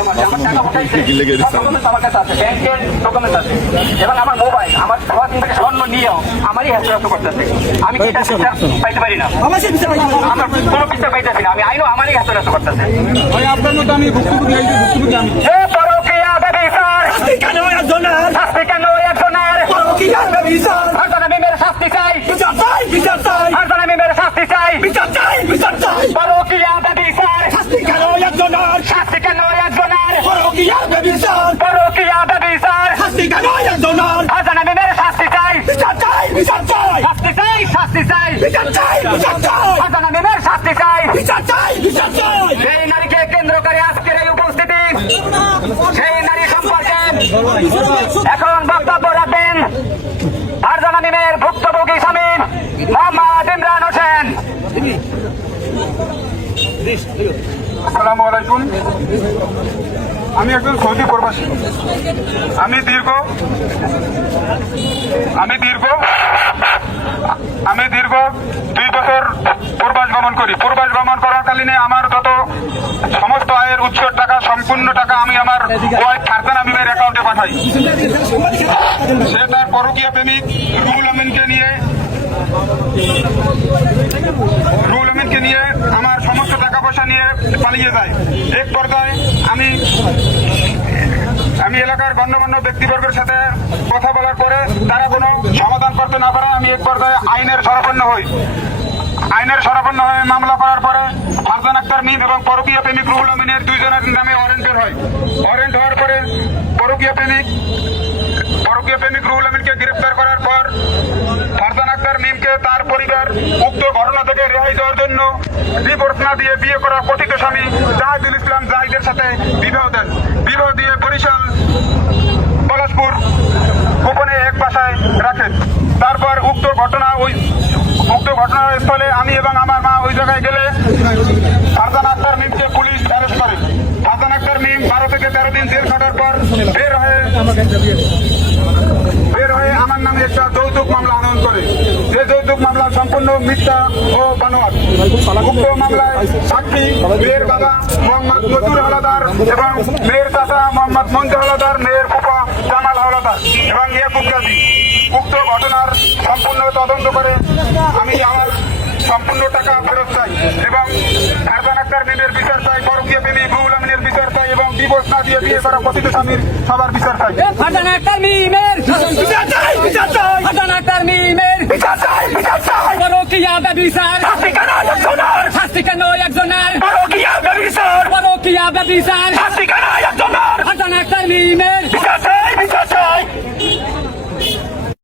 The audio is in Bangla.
আমার কাছে আছে, ব্যাংকের ডকুমেন্ট আছে এবং আমার মোবাইল আমার সবার থেকে স্বর্ণ নিয়েও আমারই হেফাজত করতেছে। আমি কি পাইতে পারি না, আমার কোনো পিছিয়ে পাইতেছি না, আমি আইনও আমারই হেফাজত করতেছে। আপনার মতো আমি ভুক্তভোগী আমি শাস্তি কেন একজনের ফারজানা মিমের শাস্তি চাই, ফারজানা মিমের শাস্তি চাই, পরকীয়া ব্যভিচার শাস্তি কেন একজনের, পরকীয়া ব্যভিচার ফারজানা মিমের শাস্তি চাই, ফারজানা মিমের শাস্তি চাই। সেই নারীকে কেন্দ্র করে আজকের এই উপস্থিতি, সেই নারী সম্পর্কে এখন বক্তব্য রাখবেন ফারজানা মিমের ভুক্তভোগী স্বামী মোহাম্মদ ইমরান হোসেন। আসসালামু আলাইকুম। আমি একজন সৌদি প্রবাসী। আমি দীর্ঘ 2 বছর প্রবাস গমন করি। প্রবাস গমন করাকালীনে আমার যত সমস্ত আয়ের উৎসর টাকা, সম্পূর্ণ টাকা আমি আমার ওয়াইফ ফারজানা মিমের অ্যাকাউন্টে পাঠাই। সে তার পরকীয়া প্রেমিক রুহুল আমিনকে নিয়ে আমার সমস্ত টাকা পয়সা নিয়ে পালিয়ে যায়। এক পর্যায়ে আমি এলাকার গণ্যমান্য ব্যক্তিবর্গের সাথে কথা বলার পরে তারা কোনো সমাধান করতে না পারে আমি এক পর্যায়ে আইনের শরণাপন্ন হই। মামলা করার পরে ফারজানা আক্তার মিম এবং পরকীয়া প্রেমিক রুহুল আমিনের 2 জনের নামে ওয়ারেন্ট হয়। ওয়ারেন্ট হওয়ার পরে পরকীয়া প্রেমিক রুহুল আমিনকে গ্রেফতার করার পর ফারজানা আক্তার মিমকে তার পরিবার উক্ত ঘটনা থেকে রেহাই দেওয়ার জন্য ডিভোর্স না দিয়ে বিয়ে করা কথিত স্বামী জাহিদুল ইসলাম জাহিদের সাথে বিবাহ দেন। বিবাহ দিয়ে বরিশাল পলাশপুর গোপনে এক বাসায় রাখেন। তারপর উক্ত ঘটনাস্থলে আমি এবং আমার মা ওই জায়গায় গেলে ফারজানা আক্তার মিমকে পুলিশ অ্যারেস্ট করে। ফারজানা আক্তার মিম 12 থেকে 13 দিন জেল খাটার পর বের হয়ে আমার নামে একটা যৌতুক মামলা আনয়ন করে। যে যৌতুক মামলা সম্পূর্ণ মিথ্যা ও বানোয়াট। উক্ত মামলায় সাক্ষী মেয়ের বাবা মোহাম্মদ নজরুল হাওলাদার এবং মেয়ের চাচা মোহাম্মদ মঞ্জু হাওলাদার, মেয়ের ফুফা জামাল হাওলাদার এবং ইয়াকুব গাজী। উক্ত ঘটনার সম্পূর্ণ তদন্ত করে আমি আমার সম্পূর্ণ টাকা ফেরত চাই এবং ফারজানা আক্তার মিমের বিচার চাই, পরকীয়া প্রেমিক রুহুল আমিনের বিচার চাই এবং ডিভোর্স না দিয়ে বিয়ে করা কথিত স্বামীর সবার বিচার চাই। ফারজানা আক্তার মিমের পরকীয়া ব্যভিচার শাস্তি কেন একজনের, ফারজানা আক্তার মিমের